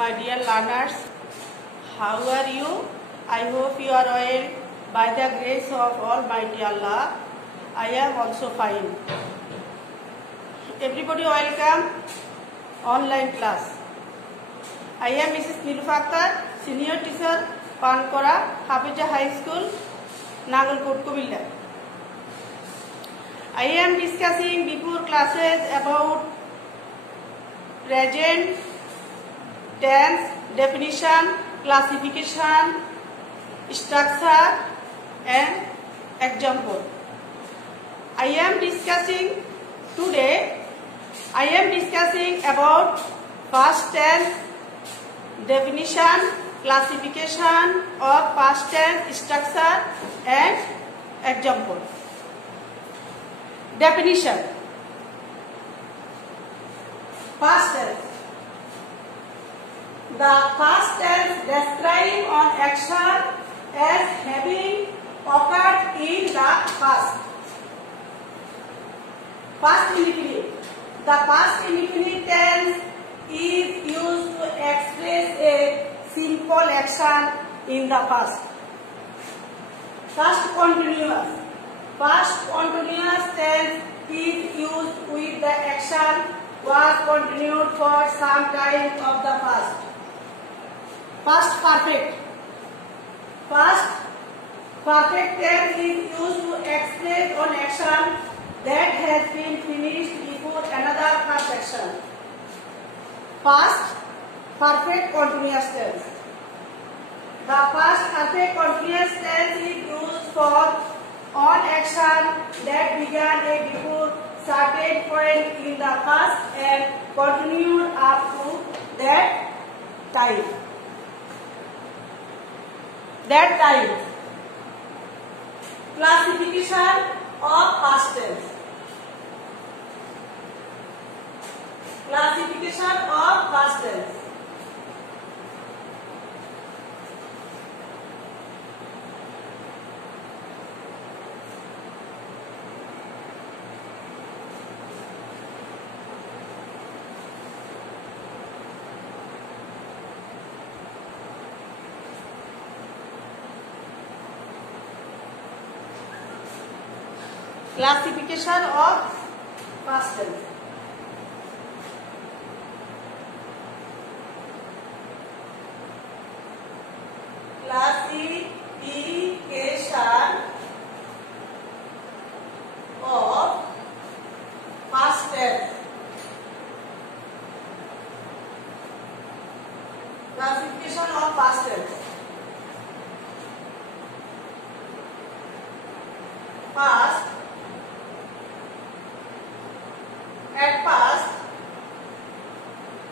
my dear learners. How are you? I hope you are well. By the grace of Almighty Allah, I am also fine. Everybody welcome online class. I am Mrs. Nilufar Akhtar, senior teacher, Pankora, Hafiza High School, Nagalkot, Kumilla. I am discussing before classes about present tense, definition, classification, structure and example. I am discussing about past tense, definition, classification of past tense, structure and example. Definition. Past tense. The past tense describes an action as having occurred in the past. Past indefinite. The past indefinite tense is used to express a simple action in the past. Past continuous. Past continuous tense is used with the action was continued for some time of the past. Past perfect. Past perfect tense is used to express an action that has been finished before another past action. Past perfect continuous tense. The past perfect continuous tense is used for an action that began before certain point in the past and continued up to that time. Classification of past tense. Classification of past tense. Classification of past tense. Classification of past tense. Classification of past tense. Past. At past,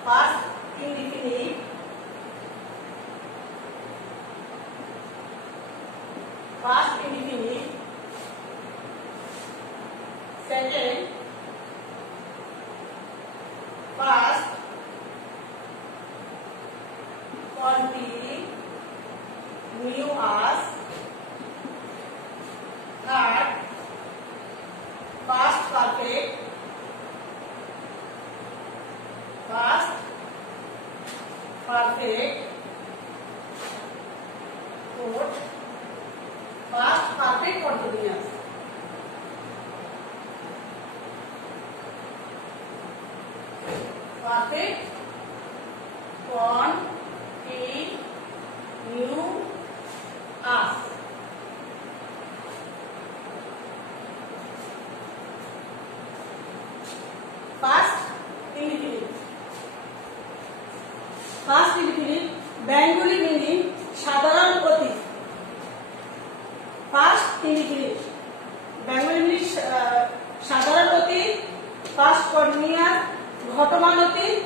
past indefinite, past indefinite. Second, past continuous. Third, past perfect. Past perfect. Fourth, past perfect continuous. Perfect continuous. Past indefinite. Past indefinite, Bengali meaning সাধারণ অতীত. Past indefinite, Bengali meaning সাধারণ অতীত. Past continuous, ঘটমান অতীত.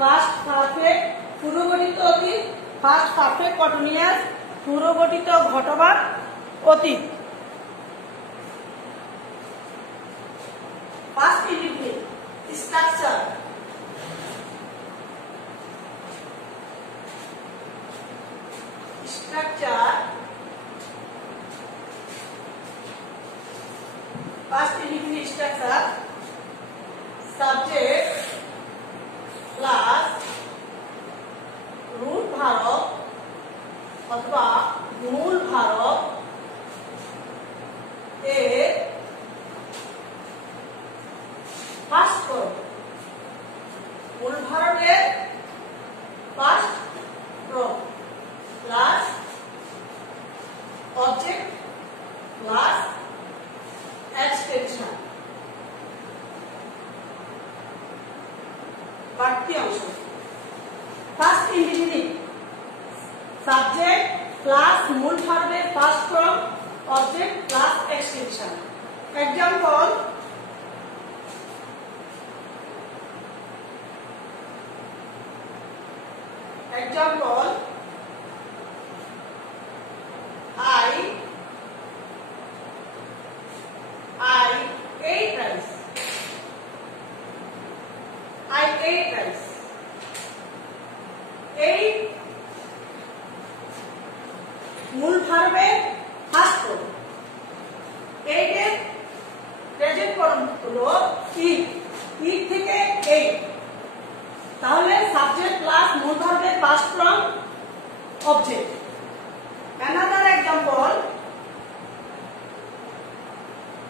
Past perfect, পূর্বঘটিত অতীত. Past perfect continuous, পূর্বঘটিত ঘটমান অতীত. Past indefinite, structure. Structure. Past indefinite structure. Subject, class, अथवा मूल भारत এর ফার্স্ট ফর্ম, মূল ভারতের first form plus object plus extension. বাক্যাংশ ফার্স্ট ইন্ডিফিনিট সাবজেক্ট প্লাস মূল ভার্বের first form object plus extension. Example I ate rice. I ate rice. Ate মূল ভার্বের ফার্স্ট ফর্ম, ate এর প্রেজেন্ট ফর্ম হলো eat, eat থেকে ate, তাহলে সাবজেক্ট প্লাস মূল ভার্বের first form object. Another example,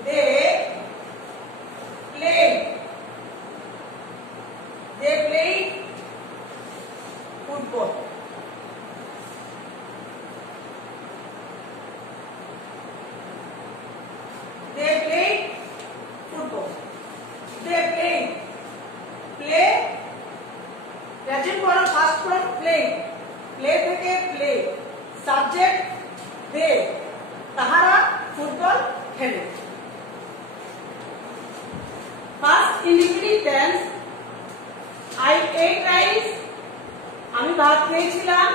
they played football. They played football. They played. Play present form first form play. Play থেকে play. Subject they. তাহারা ফুটবল খেলে। First indefinite tense, I ate rice. আমি ভাত খেয়েছিলাম।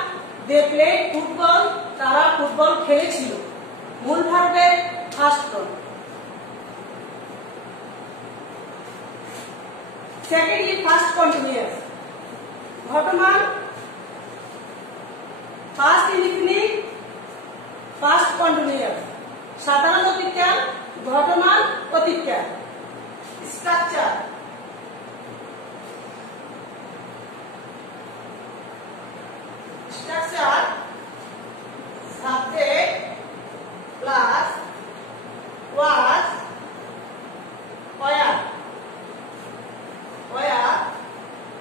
They played football. তারা football খেলেছিল। মূল ভার্বের first form. Secondly, past continuous. ঘটমান past indefinite past continuous. সাধারণ অতীতকাল ঘটমান অতীতকাল। Structure subject plus was where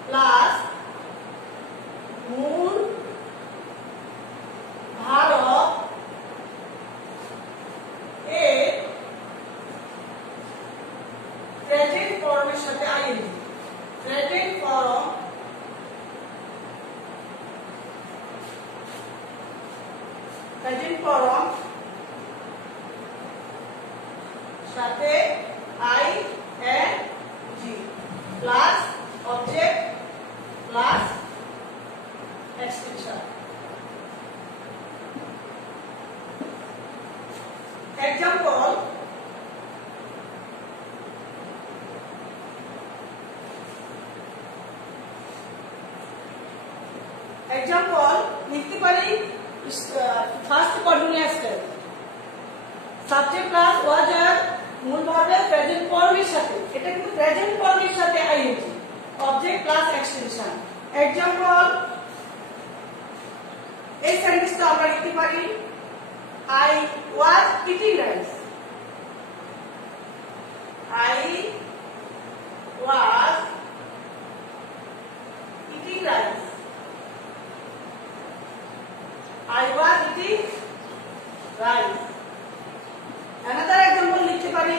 plus মূল ভারত এর প্রেজেন্ট ফর্মের সাথে আইএনজি। প্রেজেন্ট ফর্ম সাথে ING plus object plus extension. Example লিখতে পারি first continuous tense, subject plus was আর মূল ভার্বের প্রেজেন্ট ফর্মের সাথে, এটা কিন্তু প্রেজেন্ট ফর্মের সাথে ING, object plus extension. Example এই সেন্টেন্সটা আমরা লিখতে পারি I was eating rice. I was eating rice. I was eating rice. Another example লিখতে পারি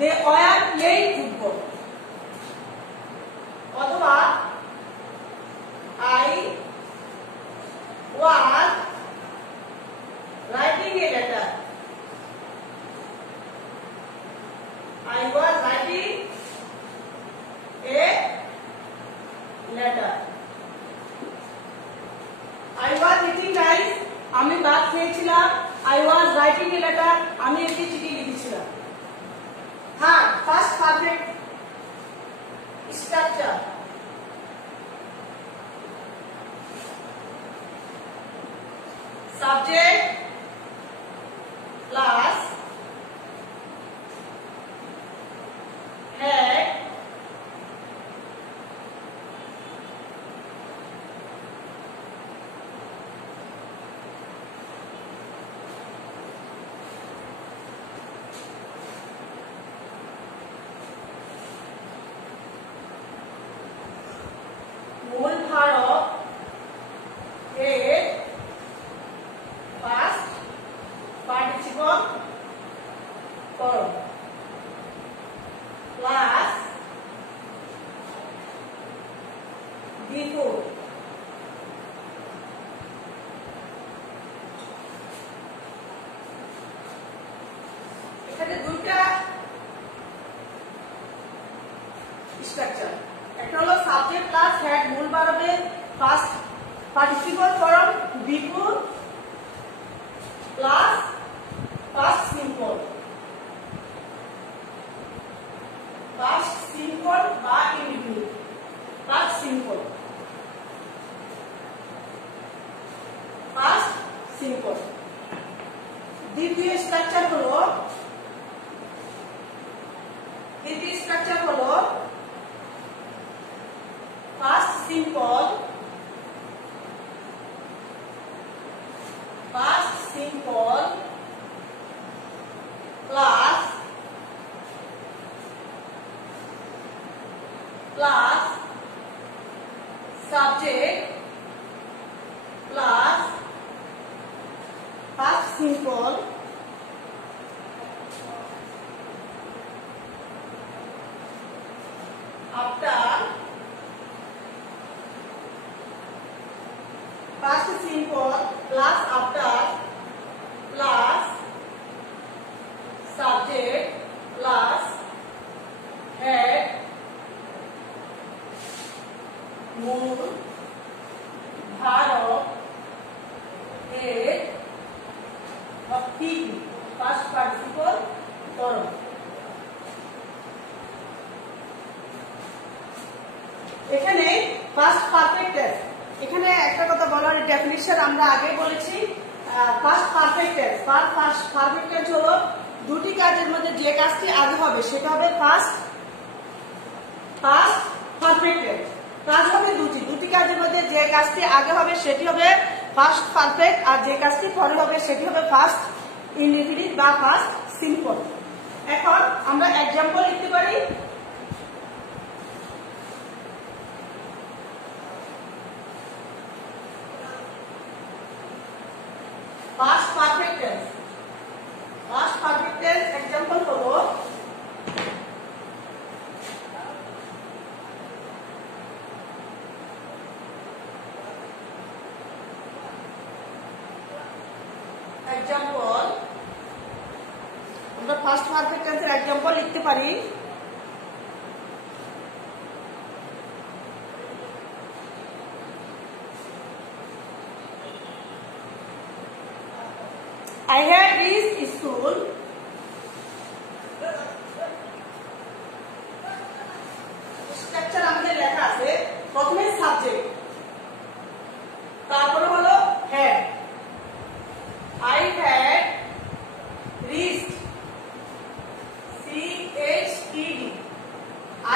they were playing football. অথবা I was writing a letter. I was writing a letter. I was eating rice. আমি ভাত খেয়েছিলাম। I was writing a letter. আমি একটি চিঠি লিখেছিলাম। হ্যাঁ, first perfect structure subject plus had past participle form before plus past simple বা indefinite past simple দ্বিতীয় স্ট্রাকচার হলো past simple plus subject plus past simple after past simple plus after plus subject plus had মূল ধারক এর ভক্তি past participle form এখানে past perfect tense এখানে একটা কথা বলার ডেফিনিশন আমরা আগে বলেছি past perfect tense past perfect tense হলো দুটি কাজের মধ্যে যে কাজটি আগে হবে সেটা হবে past perfect tense কাজ হবে দুটি কাজের মধ্যে যে কাজটি আগে হবে সেটি হবে ফার্স্ট পারফেক্ট আর যে কাজটি পরে হবে সেটি হবে ফার্স্ট ইনডিফিনিট বা ফার্স্ট সিম্পল এখন আমরা एग्जांपल লিখতে পারি ফার্স্ট পারফেক্ট টেন্স एग्जांपल হলো एग्जांपल আমরা ফার্স্ট পারফেক্ট টেন্সের एग्जांपल লিখতে পারি I had reached school structure আমাদের লেখা আছে প্রথমে সাবজেক্ট তারপর হলো had I had reached CHED I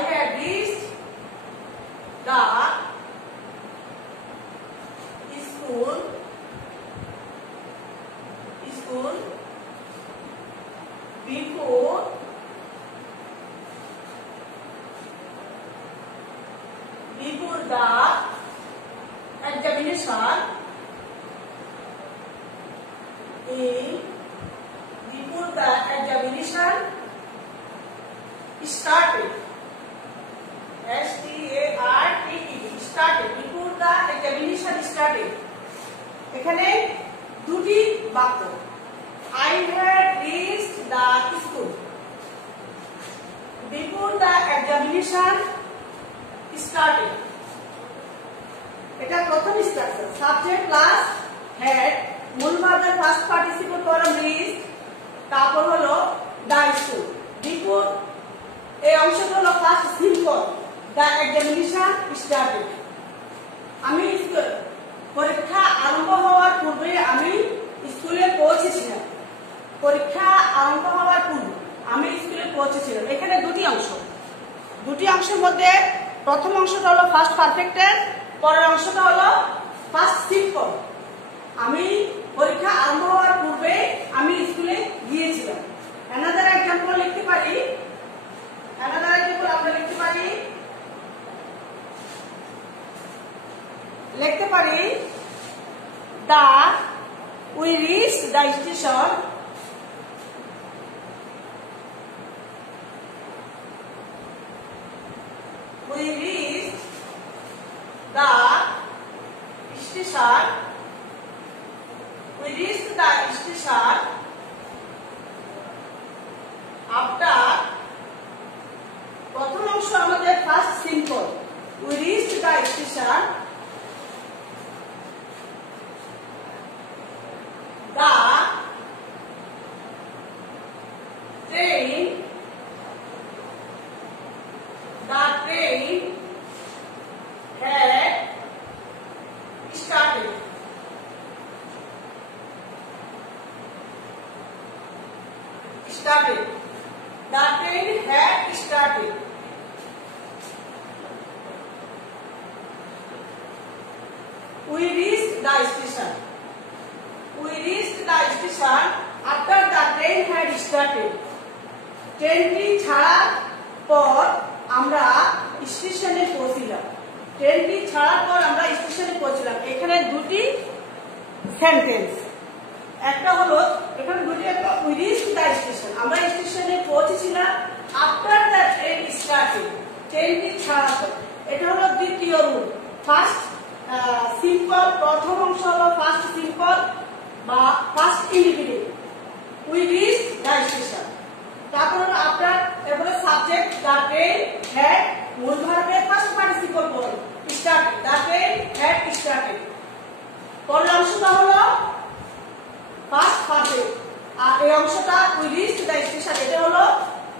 had reached the school before the examination started started before the examination started এখানে দুটি বাক্য I had reached the school before the examination started এটা প্রথম স্ট্রাকচার সাবজেক্ট প্লাস had মূল ভার্বের first participle form reached তারপর হলো the school before এই অংশটা হলো first simple the examination started আমি পরীক্ষা আরম্ভ হওয়ার পূর্বে আমি স্কুলে পৌঁছেছিলাম পরীক্ষা আরম্ভ হওয়ার পূর্বে আমি স্কুলে পৌঁছেছিলাম এখানে দুটি অংশের মধ্যে প্রথম অংশটা হলো ফার্স্ট পারফেক্ট টেন্স পরের অংশটা হলো ফার্স্ট সিম্পল আমি পরীক্ষা আরম্ভ হওয়ার পূর্বে আমি স্কুলে গিয়েছিলাম অ্যানাদার एग्जांपल লিখতে পারি আমরা লিখতে পারি we reached the station after প্রথম অংশ the first simple. We reached the station. The train had started. The train had started. We reached the station. After the train had started. ট্রেনটি ছাড়ার পর আমরা স্টেশনে পৌঁছলাম। এখানে দুটি সেন্টেন্স, একটা হলো এখানে দুটি, একটা উই রিচড দ্য স্টেশন, আমরা স্টেশনে পৌঁছেছিলাম। আফটার দ্য ট্রেন স্টার্টেড, ট্রেনটি ছাড়ার পর, এটা হলো দ্বিতীয় রুল। ফার্স্ট সিম্পল, প্রথম অংশ হলো ফার্স্ট সিম্পল বা first indefinite. We reached the station, তারপর হলো আফটার, এরপরে সাবজেক্ট দ্য ট্রেন হ্যাড, মূল ভার্বের first participle form start, the train had started. পরের অংশটা হলো ফার্স্ট পারফেক্ট, আর এই অংশটা উই রিচড দ্য স্টেশন, এটা হলো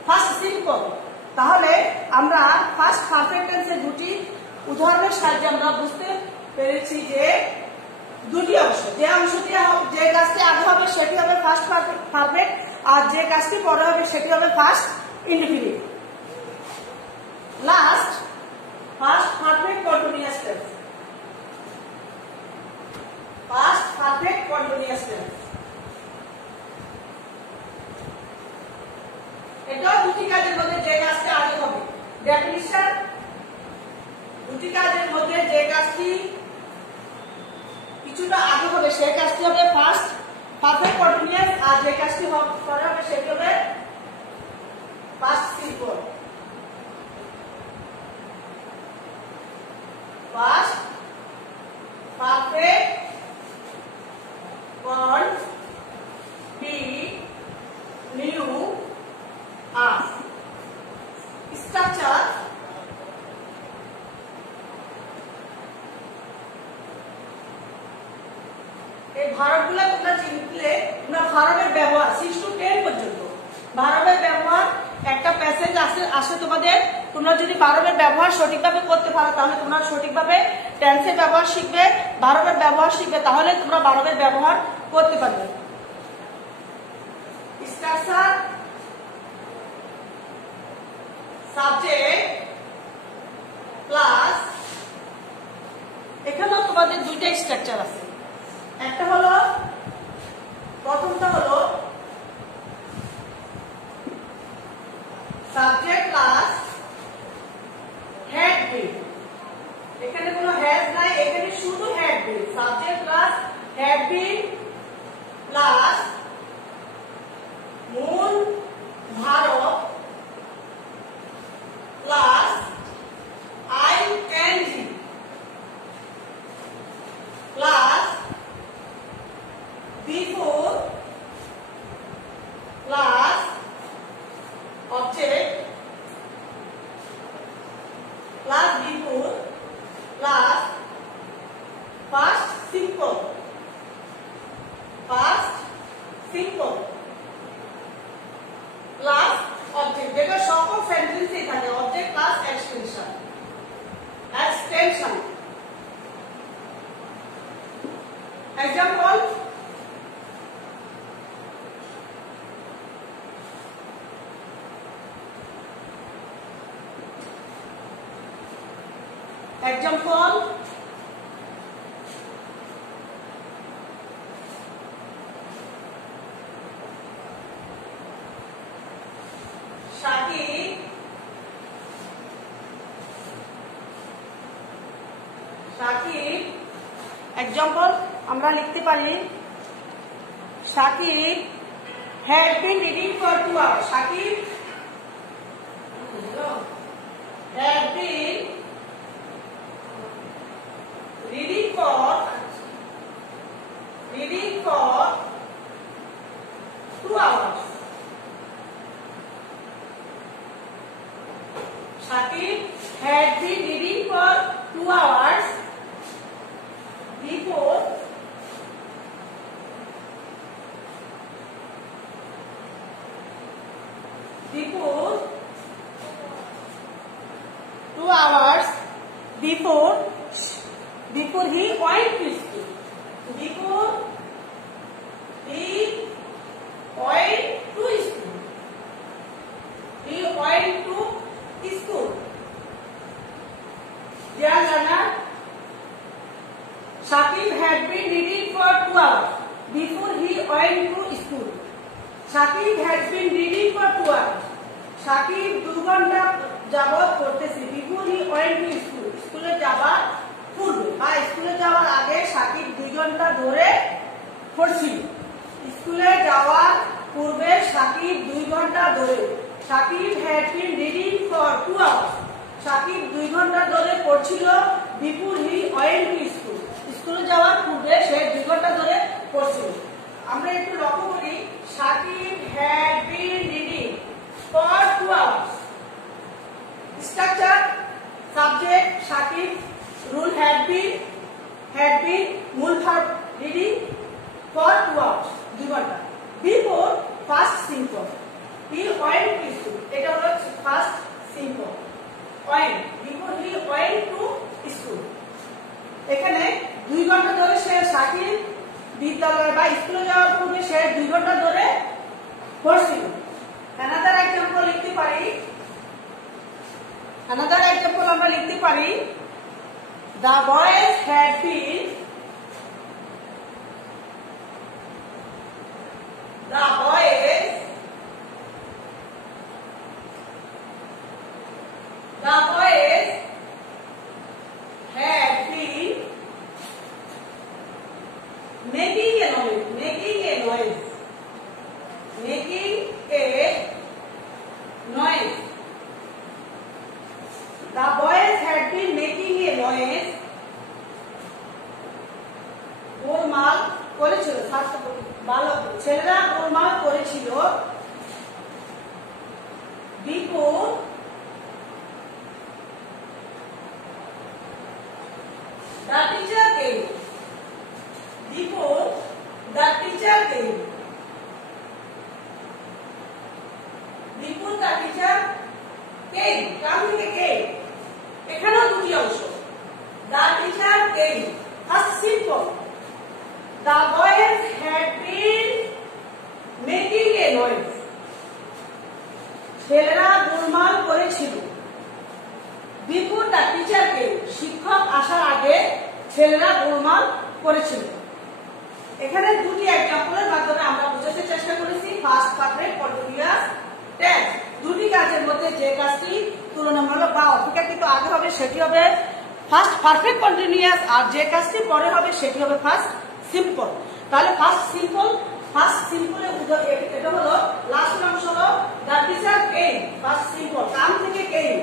ফার্স্ট সিম্পল। তাহলে আমরা ফার্স্ট পারফেক্ট টেন্সের দুটি উদাহরণের সাহায্যে আমরা বুঝতে পেরেছি যে দুটি অংশ, যে অংশটি যে কাজটি আগে হবে সেটি হবে ফার্স্ট পারফেক্ট, আর যে কাজটি পরে হবে সেটি হবে first indefinite. Last, first perfect continuous tense. First perfect continuous tense, এটাও দুটি কাজের মধ্যে যে কাজটি আগে হবে। ডেফিনিশন, দুটি কাজের মধ্যে যে কাজটি কিছুটা আগে হবে সেই কাজটি হবে ফার্স্ট পারফেক্ট কন্টিনিউয়াস, আর যে কাজটি পরে হবে সেটি হবে first simple. First perfect continuous. Structure, এই ভারতগুলো তোমরা চিনলে, তোমরা ভারতের ব্যবহার 6 to 10 পর্যন্ত ভারতের ব্যবহার একটা প্যাসেজ আসে তোমাদের, তোমরা যদি ভারতের ব্যবহার সঠিকভাবে করতে পারো তাহলে তোমরা সঠিকভাবে টেন্সের ব্যবহার শিখবে, ভারতের ব্যবহার শিখবে, তাহলে তোমরা ভারতের ব্যবহার করতে পারবে। স্ট্রাকচার, সাবজেক্ট প্লাস, এখানেও তোমাদের দুইটা স্ট্রাকচার আছে। একটা হলো, প্রথমটা হলো সাবজেক্ট প্লাস হ্যাড বিন। এখানে কোনো হ্যাজ নাই, এখানে শুধু had been. Subject plus had been plus মূল ভারত plus I N G plus before plus object plus before plus past simple plus object, যেটা সকল সেন্টেন্সে থাকে, object plus extension। example, Shakib, এক্সাম্পল আমরা লিখতে পারি Shakib had been reading for 2 hours. Shakib had been reading for 2 hours. Shakib had been reading for 2 hours before before he went to school. Before he went to school. He went to school. Dear learner, Shakib had been reading for 2 hours before he went to school. Shakib had been reading for 2 hours. Shakib 2 ঘন্টা যাবত পড়তেছে before he went to school. স্কুলে যাবার পূর্বে বা স্কুলে যাওয়ার আগে শাকিব 2 ঘন্টা ধরে পড়ছিল। স্কুলে যাওয়ার পূর্বে শাকিব 2 ঘন্টা ধরে Shakib had been reading for 2 hours. শাকিব 2 ঘন্টা ধরে পড়ছিল before he went to school. স্কুলে যাওয়ার পূর্বে সে 2 ঘন্টা ধরে পড়ছিল। আমরা একটু লক্ষ্য করি Shakib had been reading for 2 hours. Structure, subject Shakib, rule had been, মূল verb reading for 2 hours 2 ঘন্টা। Before past simple, he went to school, এটা হলো past simple, went, before he went to school। এখানে 2 ঘন্টা ধরে সে শাকিব বিদ্যালয় বা স্কুলে যাওয়ার পূর্বে সে 2 ঘন্টা ধরে পড়ছিল। Another example লিখতে পারি, আমরা লিখতে পারি the boys had been making a noise. The boys had been making a noise. গোলমাল করেছিল, ছেলেরা গোলমাল করেছিল before the teacher came. Before the teacher came. Before the teacher came. কার থেকে came? এখানেও দুটি অংশ। The teacher came. First simple. The boys had been making a noise. ছেলেরা গোলমাল করেছিল before the teacher came. শিক্ষক আসার আগে ছেলেরা গোলমাল করেছিল। এখানে দুটি এক্সাম্পলের মাধ্যমে আমরা বোঝাতে চেষ্টা করেছি ফার্স্ট পারফেক্ট কন্টিনিউয়াস টেন্স। দুটি কাজের মধ্যে যে কাজটি তুলনামূলক বা অপেক্ষাকৃত আগে হবে সেটি হবে ফার্স্ট পারফেক্ট কন্টিনিউয়াস, আর যে কাজটি পরে হবে সেটি হবে ফার্স্ট সিম্পল। তাহলে ফার্স্ট সিম্পলের এটা হলো লাস্ট অংশ হলো the teacher came. First simple come থেকে came.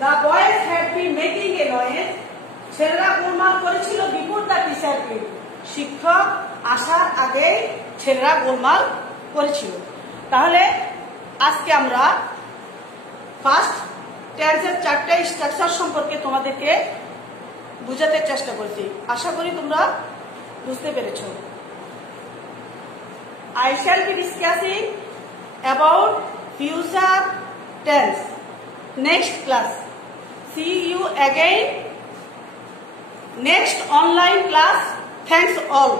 The boys had been making a noise. ছেলেরা গোলমাল করেছিল বিফোর দ্য টিচার কেম। শিক্ষক আসার আগে ছেলেরা গোলমাল করেছিল। তাহলে আজকে আমরা ফার্স্ট টেন্সের 4টা স্ট্রাকচার সম্পর্কে তোমাদেরকে বুঝাতে চেষ্টা করেছি। আশা করি তোমরা বুঝতে পেরেছো। I shall be discussing about future tense next class. See you again next online class. Thanks all.